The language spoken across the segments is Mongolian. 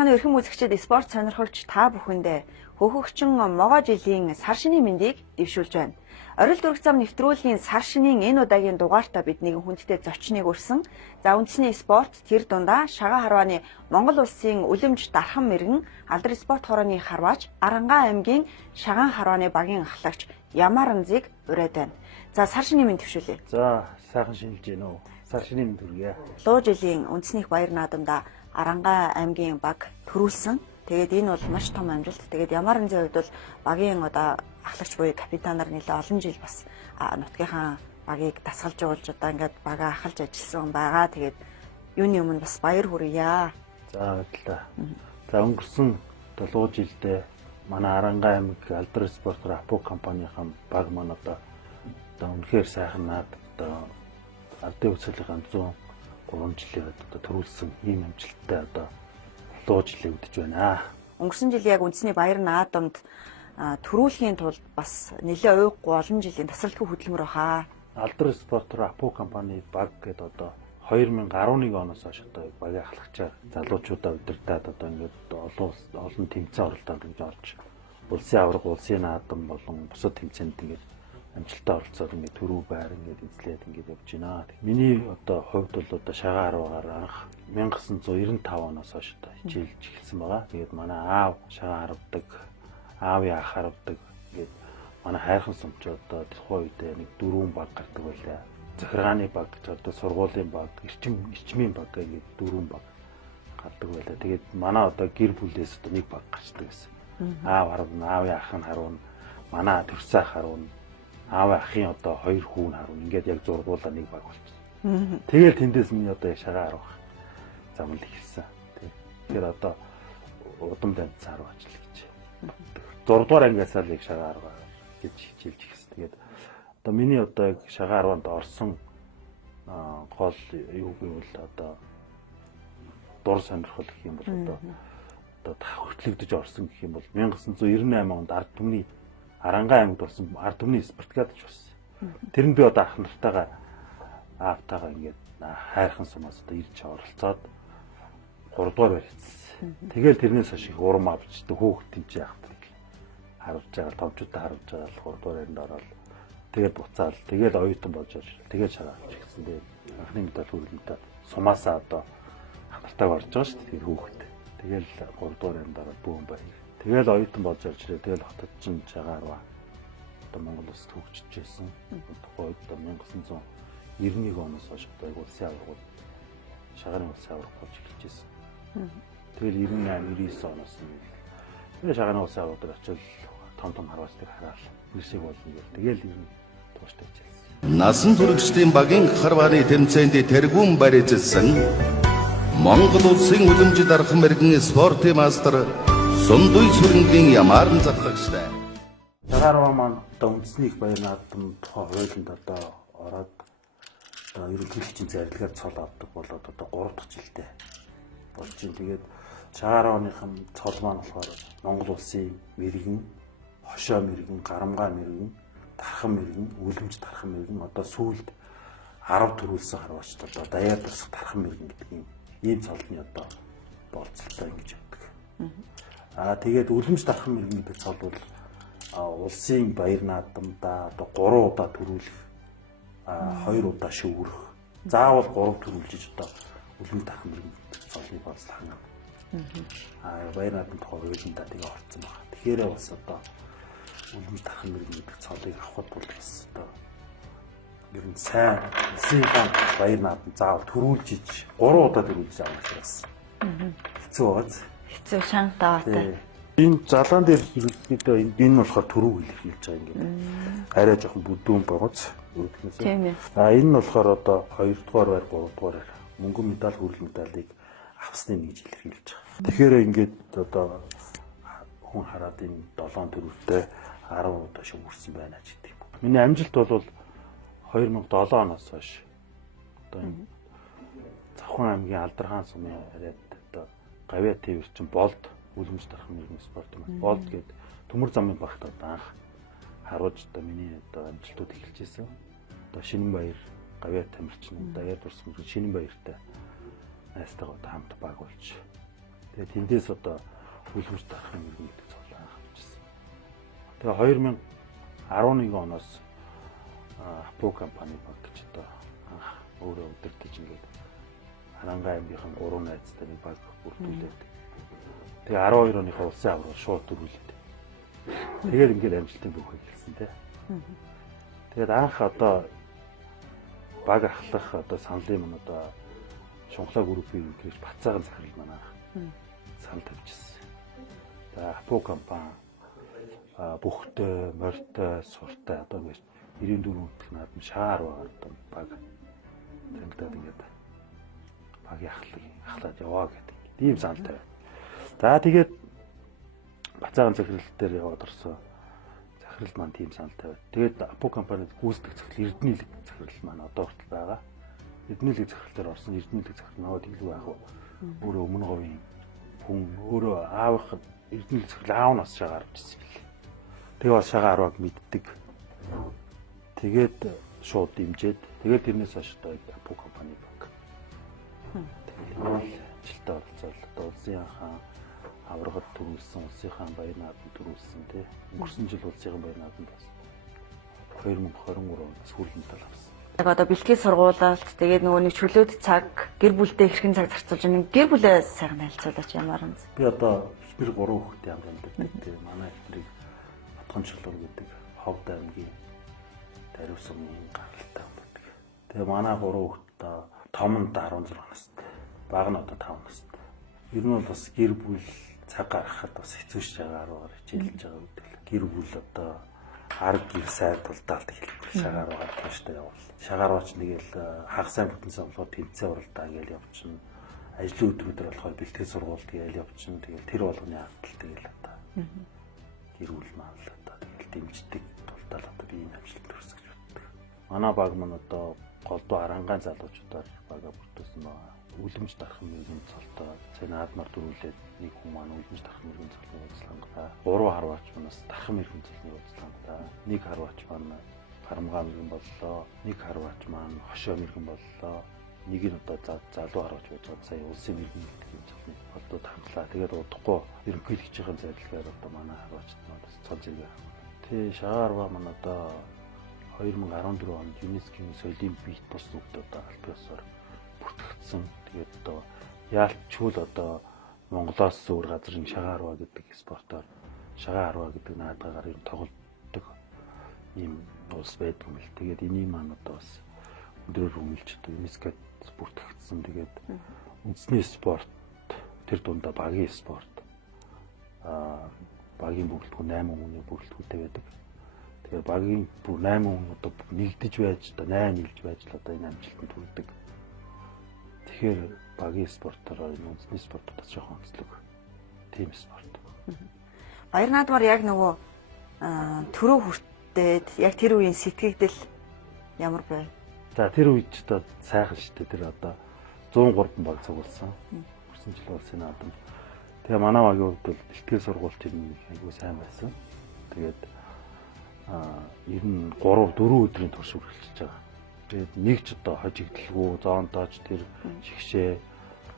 цааны эрхэм үзэгчид спорт сонирхолч та бүхэндээ хөхөгчин могоо жилийн сар шинийн мэндийг дэвшүүлж байна. Орил дөрөх зам нэвтрүүлгийн сар шинийн энэ удаагийн дугаартаа бид нэгэн хүндтэй зочныг урьсан. За үндэсний спорт тэр дундаа шагаа харвааны Монгол улсын үлэмж дархан мэргэн алдар спорт хорооны харваач Арангаа аймгийн шагаан харвааны багийн ахлагч Ямаранзыг ураад байна. За сар шинийн мэнд дэвшүүлье. За сайхан шинжилж гин үү. Сар шинийн мэнд хүргье. Луу жилийн үндэсний баяр наадамда Арангаа аймгийн баг төрүүлсэн. Тэгээд энэ бол маш том амжилт. Тэгээд Ямаранзын хувьд бол багийн ахлагч буюу капитанаар нэлээд олон жил бас нутгийнхаа багийг дасгалж явуулж ингээд багаа ахалж ажилласан байгаа. Тэгээд юуны өмнө бас баяр хүргье. За баярлалаа. За өнгөрсөн 7 жилдээ манай Арангаа аймаг алдар спортоор Апо компанийн баг маань үнэхээр сайхан наад ардын үсгэлийнхэн 103 жилийн төрүүлсэн ийм амжилттай луу жилийн үдэж байна. Өнгөрсөн жил яг үндэсний баяр наадамд төрүүлэхийн тулд бас нэлээд уйггүй олон жилийн тасралтгүй хөдөлмөр баха. Алдар спортоор Апо компани баг гэдэг 2011 оноос хойш багийн ахлагчаар залуучуудаа удирдаад ингээд олон тэмцээн оролдоод ингэж орж улсын аварга, улсын наадам болон бусад тэмцээнд ингээд амжилттай оролцоод ингээд төрөв байр ингээд эзлээд ингээд явж байна. Миний хувьд бол шагаа харваагаар анх 1995 оноос хойш хичээлж эхэлсэн байгаа. Тэгээд манай аав шагаа харвдаг, аавын ах харвдаг. Тэгээд манай хайрхан сумчууд тухайн үед нэг 4 баг гардаг байлаа. Захиргааны баг, сургуулийн баг, эрчмийн баг гэдэг 4 баг гардаг байлаа. Тэгээд манай гэр бүлээс нэг баг гарчдаг гэсэн. Аав харвна, аавын ах нь харвна, манай төрсөн ах харвна. Аав ахын 2 хүүн харвна. Ингээд яг зургуулаа нэг баг болчихсон. Тэгээд тэндээс миний яг шагаа харвах замд эхэлсэн. Тэгэхээр удам дамт харваач л гэж. 6 дугаар ангиас л яг шагаа харваа гэж хичээлж эхэлсэн. Тэгээд миний шагаа харваанд орсон гол юу гэвэл дур сонирхол гэх юм бол хөтлөгдөж орсон гэх юм бол 1998 онд ард түмний Арангаа аймагт болсон ард түмний спартакиадч болсон. Тэр нь би ах нартайгаа аавтайгаа ингээд хайрхан сумаас ирж оролцоод 3 дугаар барьсан. Тэгэл тэрнээс хойш их урам авч хөөхт тэмцээ явахдаг. Харуулж байгаа томчуудаа харуулж байгаа 3 дугаар яринд ороод тэгээд буцаал тэгээд оюутан болж тэгээд шагаа авч ирсэн. Тэгээд анхны медаль хүрэлэнтэй сумаасаа ах нартайгаа орж байгаа шүү дээ. Тэгээд хөөхт. Тэгэл 3 дугаар яринд ороод бүүн баяр. Тэгэл оюутан болж орж ирээ. Тэгэл хотод чинь шагаа харваа Монгол улсад хөгжиж байсан. Тухайн үед 1991 оноос хойш улсын аваргууд шагааны улсын аварга болж эхэлж байсан. Тэгэл 98 99 оноос нь тэгээ шагааны улсын аваргад очил том харваачдыг хараал нэршиг болно гэл. Тэгэл ер нь тууштай ажилласан. Насан туршидын багийн харвааны тэмцээнд тэргүүн барьжсэн Монгол улсын үлэмж дархан мэргэн спортын мастер Сундуй сүрэнгийн Ямаран захлагчтай. Шагаа маань үндэсний баяр наадам тухай хуулинд ороод ерөнхийлөгчийн зарилгаар цол авдаг болоод 3 дахь жилдээ болж байна. Тэгээд шагааныхан цол маань болохоор Монгол улсын мэргэн, хошоо мэргэн, гарамгаа мэргэн, дархан мэргэн, үлэмж дархан мэргэн сүүлд 10 төрүүлсэн харваачд даяар дурсах дархан мэргэн гэдэг ийм цолны болцолтой ингэж явдаг. Тэгээд үлэмж дархан мэргэн гэдэг цол бол улсын баяр наадамда 3 удаа төрүүлэх, 2 удаа шүүрэх, заавал 3 төрүүлж үлэмж дархан мэргэн цолны болцол хангав. Баяр наадамд хуулиндаа тэгээ орцсон байна. Тэгэхээр бас үлэмж дархан мэргэн гэдэг цолыг авахд бол бас ер нь сайн улсын баяр наадам заавал төрүүлж 3 удаа төрүүлж авах хэрэгс. Хэцүү байгааз. Хэцүү шантаа батай. Энэ залаан дээр ерөнхийдөө энэ болохоор төрөв илэрхийлж байгаа ингээд. Арай жоохон бүдүүн байгааз. Тийм ээ. Энэ нь болохоор 2 дугаар байр, 3 дугаар байр мөнгөн медаль, хүрэл медалийг авсны нэг жил илэрхийлж байгаа. Тэгэхээр ингээд хүн хараад энэ 7 төрөвтэй 10 удаа шүүрсэн байна ч гэдэг юм. Миний амжилт бол 2007 оноос хойш энэ Завхан аймгийн Алдархан сумын арайд Гавья тээвэр чинь болд үлэмж дархан мэргэн спорт юм. Болд гэдэг төмөр замын багт анх харуулж миний амжилтууд эхэлж ирсэн. Шинэнбаяр, Гавья тамирчин, даяар дурсан Шинэнбаяртай найстайгаа хамт баг болж. Тэгээд тэндээс одоо үлгэрч тарах юм гэдэг цолоо авчихсан. Тэгээд 2011 оноос Апо компани баг гэж одоо өөрөө өдөртөж ингээд Харанга аймгийнхан 3 найзтай нэг баг бүрдүүлээд тэгээ 12 оныхоо улсын аврал шууд дөрүүлээд тэгээд ингээд амжилтын бүх хэлсэн тий. Тэгээд анх одоо баг ахлах одоо саналын мань одоо Шунхлаа группийн гэж Бацаахан захирал манай санал тавьчихсан. За Апо компани бүхтэй, морьтой, суртай одоо ингэж 94 дэх наадам шаар байгаа одоо баг тэмдээд ингээд баг ахлаад яваа гэдэг. Ийм санал тавиа. За тэгээд Бацаахан захирал дээр яваад орсон. Захирал маань тийм санал тавиад. Тэгээд Апо компанид гүйцэтгэх захирал Эрдэнэ лиг захирал маань одоо хүртэл байгаа. Эрдэнэ лиг захирал дээр орсон. Эрдэнэ лиг захирал нөгөө тэглүү байх уу. Өөрөө өмнө говийн хүн өөрөө аавах Эрдэнэ лиг захирал аав нас шагаар авчихсан юм. Тэгээ бас шагаа 10-аг мэддэг. Тэгээд шууд дэмжиж. Тэгээд тэрнээс хойш одоо Апо компани баг. Тэгээд ажилтаа оролцоод одоо улсын хаан аврагад төрүүлсэн, улсын хаан баяр наадам төрүүлсэн тий. Өнгөрсөн жил улсын баяр наадам бас 2023 онд сүүлэн тал авсан. Яг одоо бэлтгэл сургуулалт тэгээд нөгөө нэг чөлөөт цаг гэр бүлдээ хэрхэн цаг зарцуулж байгаа гэр бүлээ сайхан харилцуулаач ямар юм. Би одоо бэр 3 хүүхдээ амьдардаг. Тэгээ манай ихтрийг Батган чулуур гэдэг Ховд аймгийн Даривсумын гаралтай амьдардаг. Тэгээ манай 3 хүүхдээ том нь 16 настай, баг нь одоо 5 настай. Ер нь бол бас гэр бүл цаг гаргахад бас хэцүү шагаар хичээлж байгаа үед л гэр бүл одоо арга гэр сайд тулдаалт хэлбэр шагаар байгаа гэж та явуул. Шагаарууч нэгэл хагас сайн бүтэнсэн болохоор тэмцээ уралдаа гээл явчихна. Ажлын өдрүүдэр болохоор бэлтгэл сургууль гээл явчихна. Тэгэл тэр болгоны хавтал тэгэл одоо гэр бүл маань л одоо тэгэл дэмждэг тулдаал одоо би энэ амжилт төрсөж боддог. Манай баг маань одоо голдуу арангаан залуучуудаар бага бүрдүүлсэн байна. Үлэмж дарах мөргөн цолтой цэн наадмаар дөрүүлээд нэг хүн маань үлэмж дарах мөргөн цолны үзлангата 3 харваач манаас дарах мөргөн цолны үзлангата нэг харваач маань харамгаа мөргөн боллоо, нэг харваач маань хошоо мөргөн боллоо, нэг нь одоо залуу харваач байж байгаа сая улсын мөргөн гэдэг юм цолны болдод хангалаа. Тэгээд удахгүй ерөнхийлөгчийн зайлшгаар одоо манай харваачд маань бас цол зэрэг. Тэ шаарва маань одоо 2014 онд ЮНЕСКО-ийн соёлын бит бус зүгт одоо аль биесээр бүртгэгдсэн. Тэгээд одоо яалтчгүй л одоо Монголоос өөр газрын шагаарва гэдэг спортоор шагаарва гэдэг наадгаар ер нь тоглодог ийм улс байдаг юм л. Тэгээд энийг маань одоо бас өдрөөр хүмүүлж одоо ЮНЕСКОд бүртгэгдсэн. Тэгээд үндэсний спорт тэр дундаа багийн спорт багийн бүрэлдэхүүн 8 хүний бүрэлдэхүүнтэй байдаг. Тэгээд багийн бүр 8 хүн одоо нэгдэж байж одоо 8 нийлж байж л одоо энэ амжилтанд хүрдэг. Тэгэхээр багийн спортоор үндэсний спортод жоохон онцлог тийм спорт. Баяр наадмаар яг нөгөө төрөө хүртээд яг тэр үеийн сэтгэгдэл ямар байв? За тэр үед ч одоо сайхан шүү дээ. Тэр одоо 103 баг цугулсан. Хүрсэн жил улсын наадам. Тэгээ манай багийн хувьд бол бэлтгэл сургуульч юм айгүй сайн байсан. Тэгээд ер нь 3 4 өдрийн турш үргэлжлэж байгаа. Тэгээд нэг ч одоо хожигдлгүй, зоондооч тэр шигшээ,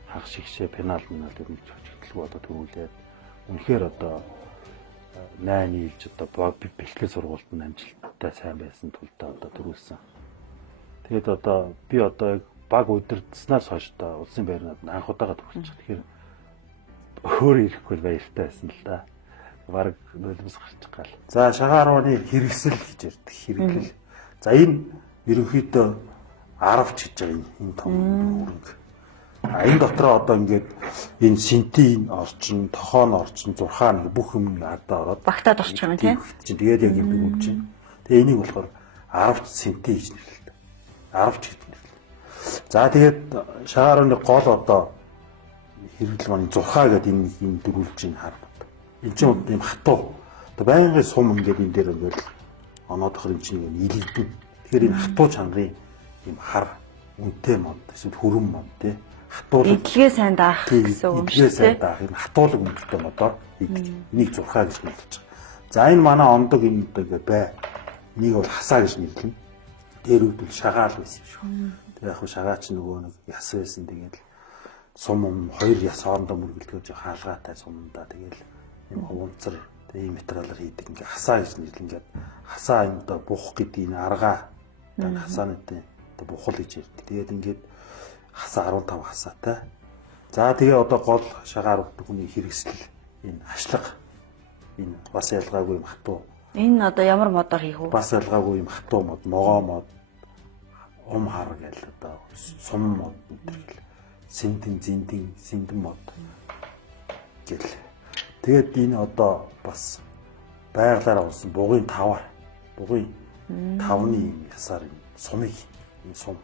хаг шигшээ, пенал гэдэг нэг хожигдлгүй одоо төрүүлээд үнэхээр одоо 8 нийлж одоо бэлтгэл сургуульд нь амжилттай сайн байсан тулд одоо төрүүлсэн. Тэгээд одоо би одоо баг удирдснаас хойш одоо улсын байрнууд анх удаага төрүүлчих. Тэгэхээр өөр ирэхгүй баяртай байсан л да. Бараг нулимс гарчих гал. За шагаарууны хэрэгсэл гэж ярьдаг хэрэглэл. За энэ ерөнхийдөө 10 ч гэж байгаа энэ том үүрэг. Энэ дотроо одоо ингээд энэ синтийн орчин, тохооны орчин, зурхаан бүх юм надад ороод Багтаад орчих юм тийм. Тэгээд яг юм юм чинь. Тэгээ энийг болохоор 10 синти гэж нэрлэдэг. 10 ч гэдэг нэрлэдэг. За тэгээд шагаарууны гол одоо хэрэглэл маань зурхаа гэдэг энэ дөрвөлж ин хар. Энд чинь юм хатуу. Одоо байнгын сум ингээд энэ дээр ингээд оноодох юм чинь нийлэгдэн. Тэгэхээр энэ хатуу чанарын юм хар үнэтэй мод эсвэл хүрэн мод тий. Хатуулаг идэлгээ сайн даах гэсэн үг шүү дээ. сайн даах энэ хатуулаг үнэтэй модоор энийг зурхаа гэж нэрлэж байгаа. За энэ манай ондог юм одоо ингээд бай. Энийг бол хасаа гэж нэрлэнэ. Дээр үүдэл шагаал байсан шүү. Тэгээ яг шагаа ч нөгөө нэг яс байсан тэгээд сум хоёр яс хоорондоо мөргөлдгөөж хаалгаатай сумдаа тэгэл юм хуванцар ийм материалаар хийдэг. Ингээ хасаа гэж нэрлэн ингээд хасаа юм одоо бух гэдэг энэ аргаа одоо хасааны одоо бухал гэж ярьдаг. Тэгээд ингээд хасаа 15 хасаатай. За тэгээ одоо гол шагаар өгдөг хүний хэрэгсэл энэ ашлага энэ бас ялгаагүй юм хатуу. Энэ одоо ямар модоор хийх вэ? Бас ялгаагүй юм хатуу мод, могоо мод, хар гэл одоо сум мод гэл синдэн мод гэл. Тэгээд энэ одоо бас байгалаараа болсон бугын тавны юм ясаар сумыг энэ сум.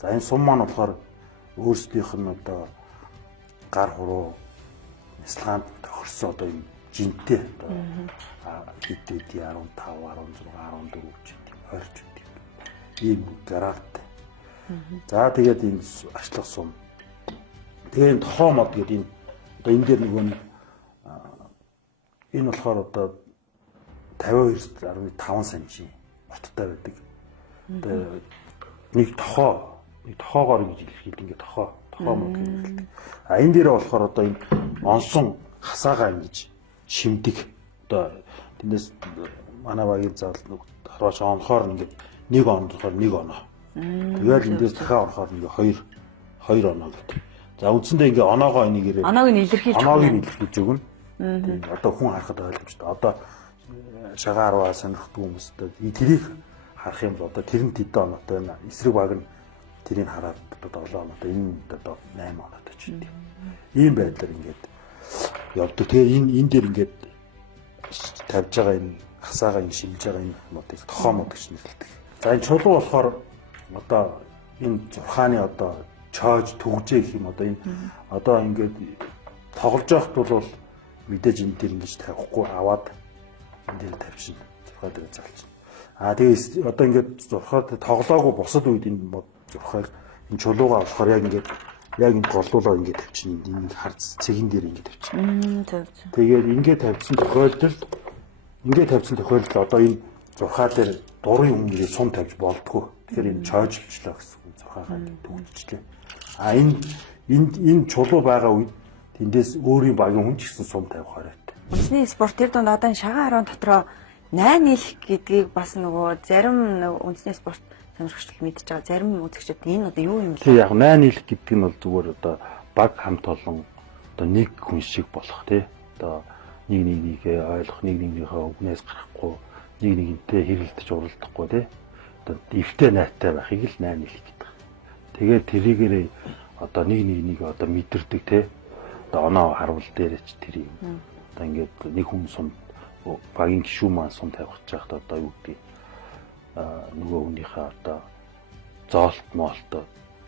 За энэ сум маань болохоор өөрсдийнх нь одоо гар хуруу Исланд тохирсон одоо юм жинтэй одоо хэдүүд 15, 16, 14 ч юм ойрч ийм гараалтай. За тэгээд энэ ачлах сум. Тэгээд тохоо мод гэдэг энэ одоо энэ дээр нөгөө энэ болохоор одоо 52.5 см моттой байдаг. Одоо нэг тохоогоор гэж хэлдэг ингээд тохоо мод гэдэг. А энэ дээр болохоор одоо энэ онсон хасаагаа ингэж шимдэг. Одоо тэндээс манай багийн заалт хараач онохоор ингээд нэг он болохоор нэг оноо. Тэгээд эндээс дахиад орохоор ингээ 2 оноо гэдэг. За үндсэндээ ингээ оноогоо энийгээрээ оноог нь илэрхийлж өгнө. Тийм одоо хүн харахад ойлгомжтой. Одоо шагаар руу сонирхдаг хүмүүстэй тэрийг харах юм бол одоо тэр нь тэдэн оноотой байна. Эсрэг баг нь тэрийг хараад одоо 7 оноотой, энэ одоо 8 оноотой ч гэдэг. Ийм байдлаар ингээд явдаг. Тэгээ энэ дээр ингээд тавьж байгаа энэ хасаагаа энэ шимж байгаа энэ модыг тохоо мод гэж нэрлэдэг. За энэ чулуу болохоор одоо энэ зурхааны одоо чоож төгжээ гэх юм одоо энэ одоо ингээд тоглож байхад бол мэдээж энэ дээр ингэж тавихгүй аваад энэ дээр тавьчихна. Зурхаа дээр залчихна. Тэгээ одоо ингээд зурхаад тоглоагүй бусад үед энэ мод зурхаар энэ чулуугаа болохоор яг энэ голлуулаад ингээд тавьчихна. Энэ харц цэгэн дээр ингээд тавьчихна. Тэгээд ингээд тавьсан тохиолдолд одоо энэ зурхаа дээр дурын өмнө сум тавьж болдгоо. Тэгэхээр энэ чойжлчлаа гэсэн зурхаагаа төгжчихлээ. Энэ чулуу байгаа үед тэндээс өөрийн багийн хүн ч гэсэн сум тавих хэрэгтэй. Үндэсний спорт тэр дунд одоо шагаан хараан дотроо 8 нийлэх гэдгийг бас нөгөө зарим үндэсний спорт сонирхогчдод мэдж байгаа. Зарим үзэгчид энэ одоо юу юм бэ? Тийм яг 8 нийлэх гэдэг нь бол зүгээр одоо баг хамт олон одоо нэг хүн шиг болох тий. Одоо нэгнийгээ ойлгох, нэгнийхээ үгнээс гарахгүй, нэгнийгэнтэй хэрэлдэж уралдахгүй тий. Одоо эвтэй найтай байхыг л 8 нийлэх гэдэг. Тэгээд тэрийгээрээ одоо нэг одоо мэдэрдэг тий. Одоо оноо харвал дээрч тэр юм. Одоо ингээд нэг хүн сум багийн гишүүн маань сум тавих гэж байхад одоо юу гэдэг нөгөө хүнийхээ одоо зоолт моолт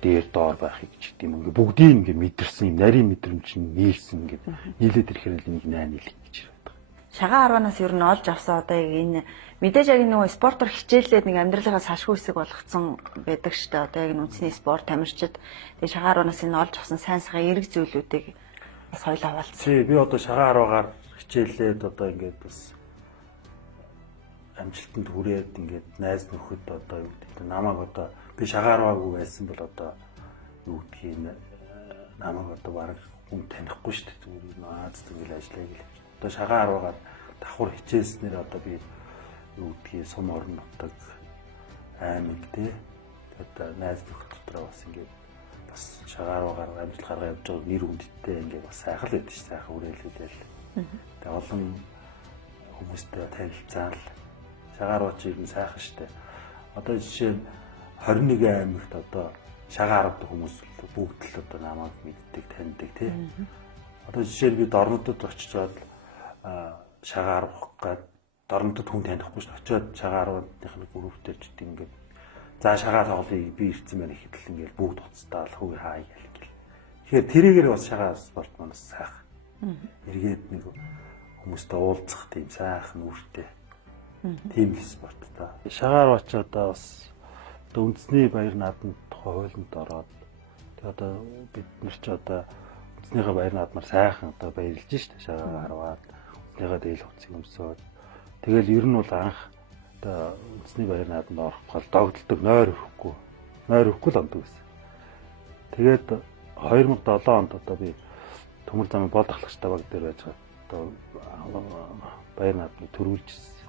дээр доор байхыг ч гэдэг юм. Ингээд бүгдийг ингээд мэдэрсэн юм нарийн мэдрэмж нь нийлсэн ингээд нийлээд ирэхээр л нэг 8 нийлэх гэж байдаг. Шагаан хараанаас ер нь олж авсан одоо энэ мэдээж яг нөгөө спортоор хичээллээд нэг амьдралынхаа салшгүй хэсэг болгоцсон байдаг шүү дээ. Одоо яг үндэсний спорт тамирчид тэгээ шагаан хараанаас энэ олж авсан сайн сайхан эрг зүйлүүдийг бас хоёул аваалцсан. Тий, би одоо шагаан хараагаар хичээллээд одоо ингээд бас амжилтанд хүрээд ингээд найз нөхөд одоо юу гэдэг намайг одоо би шагаан хараагүй байсан бол одоо юу гэдгийг намайг одоо баг хүн танихгүй шүү дээ. Зүгээр наац зүгээр ажиллая гэх. Одоо шагаан хараагаар давхар хичээснээр одоо би юу гэдгийг сум орон нутаг аймаг тий. Тэгээд найз нөхөд дотроо бас ингээд бас шагааруугаар амжилт гаргаа явж байгаа нэр хүндтэй ингээд бас сайхан л байдаг ш. Сайхан үрээлүүлэл. Тэгээд олон хүмүүстэй танилцаал шагааруучийг нь сайхан штэ. Одоо жишээ нь 21 аймагт одоо шагаар авдаг хүмүүс бүгд л одоо намайг мэддэг, таньдаг тий. Одоо жишээ нь би дорнодод очиж чад шагаар авах гээд дорнодод хүн танихгүй ш. Очиод шагааруудынх нь групптэй ч гэдэг ингээд за шагаа тоглоё би ирсэн байна гэхэд л ингээл бүгд уцтаал хүү хаа гэл. Тэгэхээр тэрийгээр бас шагаа спорт манаас сайхан. Эргээд нэг хүмүүстэй уулзах тийм сайхан үүртэй. Тийм л спорт та. Шагаар очиодаа бас үндэсний баяр наадмын тухай хуулинд ороод тэгээ одоо бид нар ч одоо үндэснийхээ баяр наадмаар сайхан одоо баярлж штэ шагаа харваад үндэснийхээ дээл хувцсыг өмсөөд тэгэл ер нь бол анх одоо үндэсний баяр наадамд орох гол догдолдог нойр өрөхгүй л амдаг байсан. Тэгээд 2007 онд одоо би Төмөр замын бод ахлагчтай баг дээр байж байгаа. Одоо баяр наадмыг төрүүлжсэн.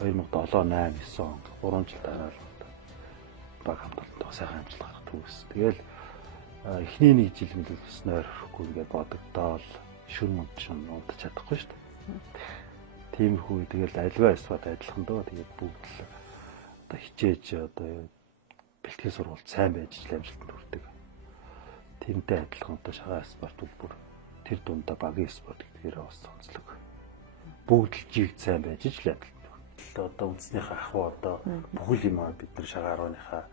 2007, 8, 9 он 3 жил дараа л баг хамталтаа сайхан амжилт гаргах төгс. Тэгэл эхний нэг жил мэл бас нойр хөхгүй ингээд бодогдоол шүн мөнд шүн унтаж чадахгүй шүү дээ. Тиймэрхүү тэгэл альва эсвэл адилхан дөө тэгээд бүгд л одоо хичээж одоо бэлтгэл сургалт сайн байж л амжилтанд хүрдэг. Тэмтэй адилхан одоо шагаа спорт бүр тэр дундаа багийн спорт гэдгээр бас онцлог. Бүгд л жиг сайн байж л амжилтанд. Одоо үндснийхээ ахуй одоо бүхэл юм бид нар шагаа 10-ныхаа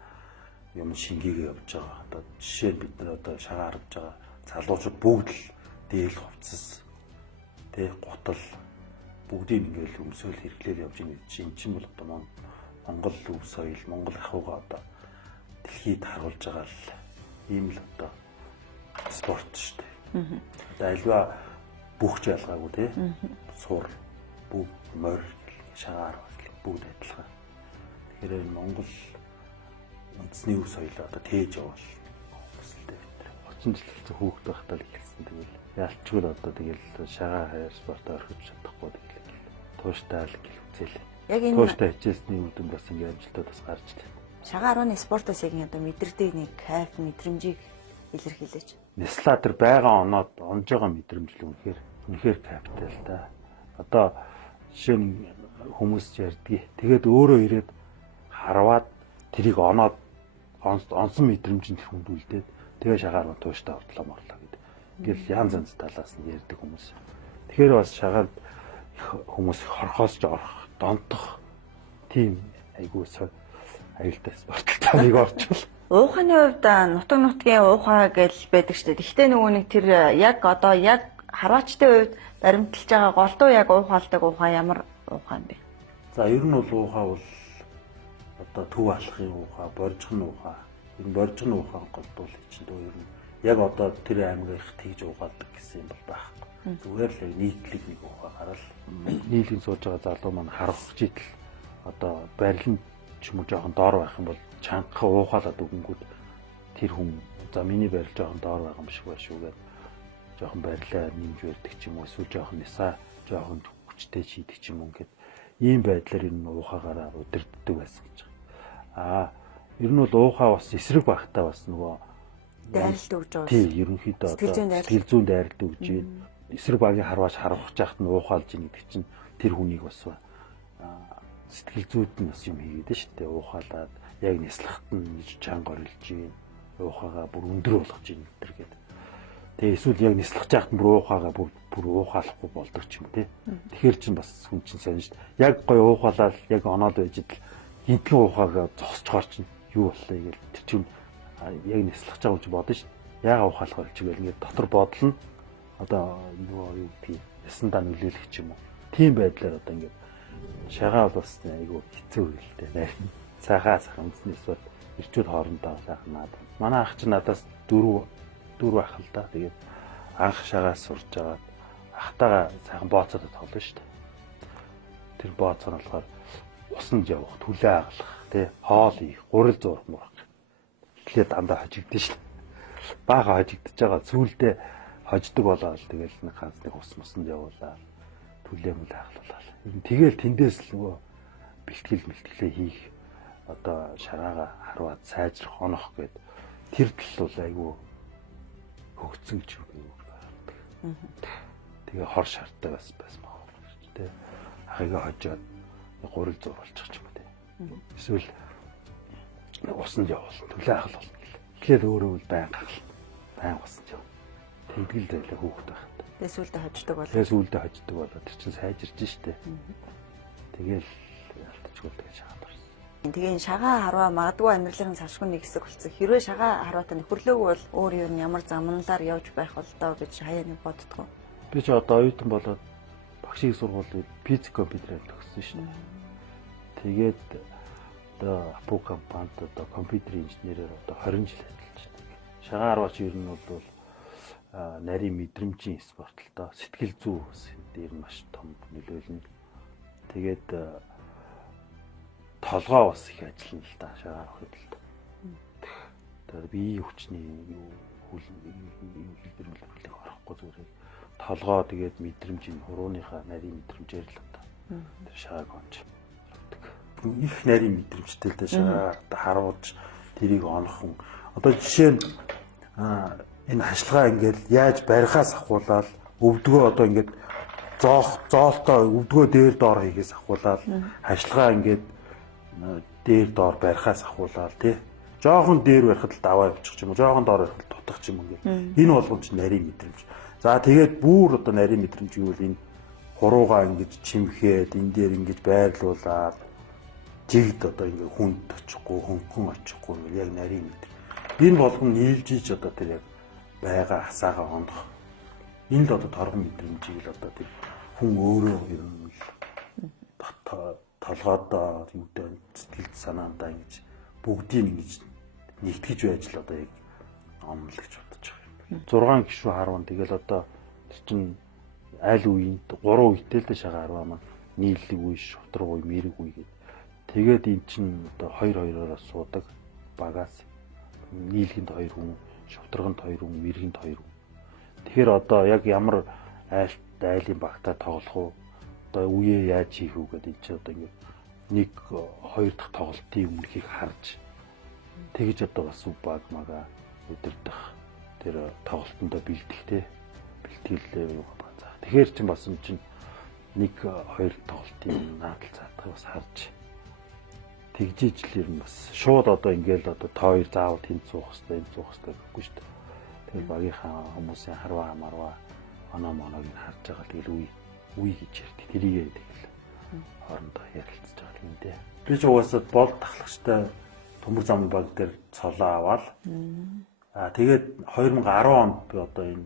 юм шингээгээ явж байгаа. Одоо жишээ нь бид нар одоо шагаа харж байгаа залуучууд бүгд л дээл хувцас тэг гутал бүгдийг ингээл өмсөөл хэрэглээр явж байгаа чинь чинь бол одоо Монгол өв соёл, Монгол ахуйгаа одоо дэлхийд харуулж байгаа л ийм л одоо спорт шүү дээ. Одоо альва бүх ч ялгаагүй тий. Сур, бүх морь, шагаар бүгд адилхан. Тэгэхээр энэ Монгол үндэсний өв соёлоо одоо тээж явуул хүсэлтэй бид. 30 жил хүүхэд байхдаа л хэлсэн. Тэгэл ялчгүй л одоо тэгэл шагаа хайр спорт орхиж чадахгүй тэгэл тууштай л гэлцэл. Яг энэ тууштай хичээлсний үр дүн бас ингэ амжилтууд бас гарч ирлээ. шагаа 10-ны спортоос яг одоо мэдэрдэг нэг кайф мэдрэмжийг илэрхийлээч. Несла тэр байгаа оноод онж байгаа мэдрэмж л үнэхээр кайфтай л да. Одоо жишээ нь хүмүүс ярьдгийг тэгээд өөрөө ирээд харваад тэрийг оноод онсон мэдрэмжинд хүндүүлдээд тэгээ шагаар нь тууштай ордлоо морлоо гэдэг. Ингээл янз янз талаас нь ярьдаг хүмүүс. Тэгэхээр бас шагаард хүмүүс хорхоос ч орох, донтох тийм айгуу аюултай спортлтой нэг орчвол. Ууханы хувьд нутаг нутгийн уухаа гэж байдаг шүү дээ. Гэхдээ нөгөө нэг тэр яг одоо яг харваачтай хувьд баримталж байгаа голдуу яг уухаалдаг уухаа ямар уухаа юм бэ? За ер нь бол уухаа бол одоо төв алхахын уухаа, боржгын уухаа. Энэ боржгын уухаа голдуул чинь дөө ер нь яг одоо тэр аймагийнх тэгж уухалдаг гэсэн юм бол байхгүй. Зүгээр л нийтлэг нэг уухаа гараад нийлэн сууж байгаа залуу маань харах жидэл одоо барилан ч юм уу жоохон доор байх юм бол чанга уухаалаад өгөнгүүд тэр хүн за миний барил жоохон доор байгаа юм шиг байна шүү гэдэг жоохон барилаа нэмж барьдаг ч юм уу эсвэл жоохон нисаа жоохон хүчтэй шийдэг ч юм уу ингээд ийм байдлаар энэ уухаагаараа удирддаг байсан гэж байна. Ер нь бол уухаа бас эсрэг багтаа бас нөгөө дайралт өгж байгаа. Тий, ерөнхийдөө сэтгэл зүйн дайралт өгж байна. Эсрэг багийн харваач харуулж яхад нь уухаалж ийн гэдэг чинь тэр хүнийг бас сэтгэл зүйд нь бас юм хийгээд шүү дээ. Уухаалаад яг нислахт нь чанга орилж ийн. Уухаагаа бүр өндөр болгож ийн гэдэг гээд. Тэгээ эсвэл яг нислах жахад бүр уухаагаа бүр уухаалахгүй болдог ч юм тий. Тэгэхэр чинь бас хүн чинь сонь шүү дээ. Яг гой уухаалаад яг оноод байж идэл гинтхэн уухаагаа зогсож гоор чинь юу боллоо гээл тэр чинь яг нислах жаа гэж бодно шүү дээ. Яага уухаалах болж игээл ингээд дотор бодлоо одоо нөгөө юу гэдгийг ясандаа нөлөөлөх ч юм уу. Тийм байдлаар одоо ингээд шагаа бас айгүй хэцүү хэлтэй найрна. Цаахаас хамтны эсвэл ирчүүд хоорондоо сайхан наад. Манай ах чинь надаас 4 ах л да. Тэгээд анх шагаас сурж агаад ахтайгаа сайхан бооцоод тоглоно шүү дээ. Тэр бооцоо нь болохоор усанд явах, түлээ аглах, тий, хоол ийх, гурил зурх мурах. Тэгэхээр дандаа хожигдсон шүү дээ. Бага хожигдож байгаа сүүлдээ хождог болоод тэгэл нэг ганц нэг ус мусанд явуулаад түлээ мүл хаглуулаад. Тэгэл тэндээс л нөгөө бэлтгэлээ хийх одоо шараагаа харваад сайжрах онох гээд тэр тал бол айгүй хөгцсөн ч юм уу. Тэгээ хор шарттай бас байгаа шүү дээ. Ахыгаа хожоод гурил зур болчих ч юм уу тий. Эсвэл усанд явуул түлээ хаглуул. Тэгэхээр өөрөө л байн усанд яв. Тэгдэл зайлаа хөөхд байхад. Тэгээ сүулдэ хождог болоо. Тэгээ сүулдэ хождог болоо тэр чинь сайжирж штэ. Тэгэл алдчихгүй гэж шахаад орсон. Тэгээ шагаа харваа магадгүй амьдралын салшгүй нэг хэсэг болсон. Хэрвээ шагаа харваатай нөхөрлөөгүй бол өөр юу ямар замналаар явж байх бол доо гэж хаяа нэг боддгоо. Би ч одоо оюутан болоод багшийн сургуулийн физик компьютерээр төгссөн шин. Тэгээд одоо Апу компанид одоо компьютерийн инженерээр одоо 20 жил ажиллаж байна. Шагаа харваач ер нь бол нарийн мэдрэмжийн спорт л доо сэтгэл зүй дээр маш том нөлөөлнө. Тэгээд толгоо бас их ажиллана л да шагаар авахд л да. Тэгээд биеийн хүчний хэлбэрлэлийг орохгүй зүгээр толгоо тэгээд мэдрэмжийн хурууныхаа нарийн мэдрэмжээр л одоо тэр шагааг онж их нарийн мэдрэмжтэй л дээ шагаа харуулж тэрийг онохон одоо жишээ нь энэ хашлагаа ингээд яаж барихаас ахуулаад өвдгөө одоо ингээд зоолтой өвдгөө дээр доор хийгээс ахуулаад хашлагаа ингээд дээр доор барихаас ахуулаад тий жоохон дээр барихад л даваа явуучих юм уу жоохон доор барихад тутах юм ингээд энэ болгоомж нарийн мэдрэмж за тэгээд бүр одоо нарийн мэдрэмж гэвэл энэ хуруугаа ингэж чимхээд энэ дээр ингэж байрлуулаад жигд одоо ингээд хүнд очихгүй хөнгөн очихгүй яг нарийн мэдрэмж энэ болгоом нийлж иж одоо тэр яг байгаа хасаагаа ондох энэ л одоо торгон мэдрэмжийг л одоо тэр хүн өөрөө ер нь толгойдоо юутай сэтгэл санаандаа ингэж бүгдийг ингэж нэгтгэж байж л одоо яг онно л гэж бодож байгаа юм. 6 гишүү харван тэгэл одоо тэр чин аль үеинд 3 үетэй л дээ шагаа харваа маань нийллэг үе, шутраг үе, мэрэг үе гэдэг. Тэгээд эн чин одоо 2-2-ороо суудаг багаас нийлгэнд 2 хүн, шутраганд 2 хүн, мэрэгэнд 2 хүн. Тэгэхээр одоо яг ямар айлын багтаа тоглох уу? Одоо үеэ яаж хийх үү гэдэг энэ ч одоо ингэ нэг 2 дахь тоглолтын өмнөхийг харж тэгж одоо бас баг мага өдөрдох тэр тоглолтондоо бэлтгэхтэй бэлтгэлээ юу бацаа. Тэгэхээр чин бас юм чин нэг 2 тоглолтын наадал цаадах бас харж тэгжижлэр нь бас шууд одоо ингээл одоо та хоёр заавал тэнд суух хэрэгтэй энэ суух хэрэгтэй гэхгүй шүү дээ. Тэгэл багийнхаа хүмүүсийн харваа марваа оноо моноог нь харж байгаа тэгэл үе гэж ярьдаг. Тэрийгээ тэгэл хоорондоо ярилцж байгаа юм дээ. Би ч угаасаа бол тахлагчтай төмөр замын баг дээр цолоо аваад тэгээд 2010 онд би одоо энэ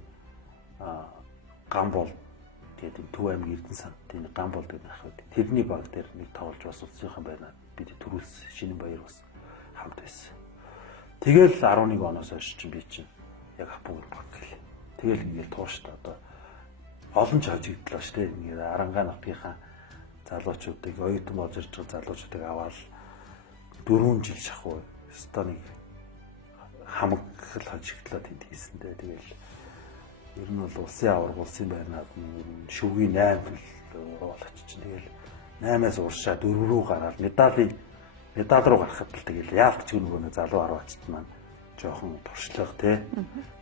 Гамбол гэдэг Төв аймгийн Эрдэнэ сандын Гамбол гэдэг ах байдаг. Тэрний баг дээр нэг тоглож бас улсынхан байна. Бид Төрүүлс Шинэн Баяр бас хамт байсан. Тэгэл 11 оноос хойш чинь би чинь яг хапуур баг гэлээ. Тэгэл ингээд тууштай одоо олон ч хожигдлаа шүү дээ. Ингээд Арангаа нутгийнхаа залуучуудыг оюутан болж ирж байгаа залуучуудыг аваад 4 жил шахуу станыг хамаг хожигдлаа тэнд хийсэндээ тэгэл ер нь бол улсын аварга улсын байрнаад шүвгийн 8 оруулаач чинь тэгэл 8-аас уршаа 4 рүү гараад медаль руу гарахад л тэгэл яалт ч нөгөө залуу арваачт маань жоохон туршлага тий.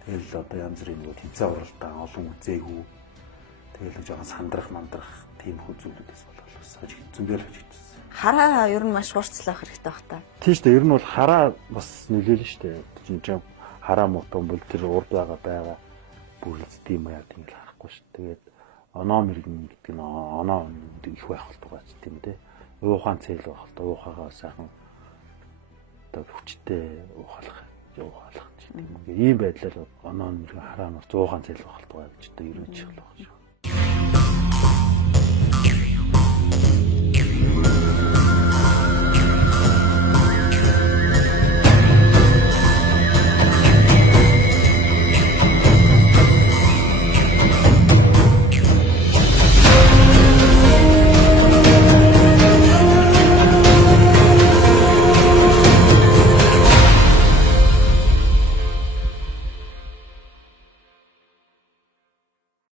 Тэгэл одоо янз бүрийн нөгөө тэмцээн уралдаан олон үзээгүй. Тэгэл жоохон сандрах мандрах тийм хүү зүйлүүдээс болов хожигдсанээр хожигдсан. Хараа ер нь маш хурцлах хэрэгтэй бах та. Тийм шүү дээ. Ер нь бол хараа бас нөлөөлнө шүү дээ. Жинжээ хараа мутан бол тэр урд байгаа бүрэлдэхүүн юм яа тийм л харахгүй шүү. Тэгээд оноо мэрэгэн гэдэг нь оноо их байх болтугай ч тийм дээ. Уухаан цэл байх болтугай уухагаа сайхан одоо хүчтэй уухалах юм. Ийм байдлаар оноо мэрэгэн хараа нь 100 цэл байх болтугай гэж одоо ерөөж болох шүү.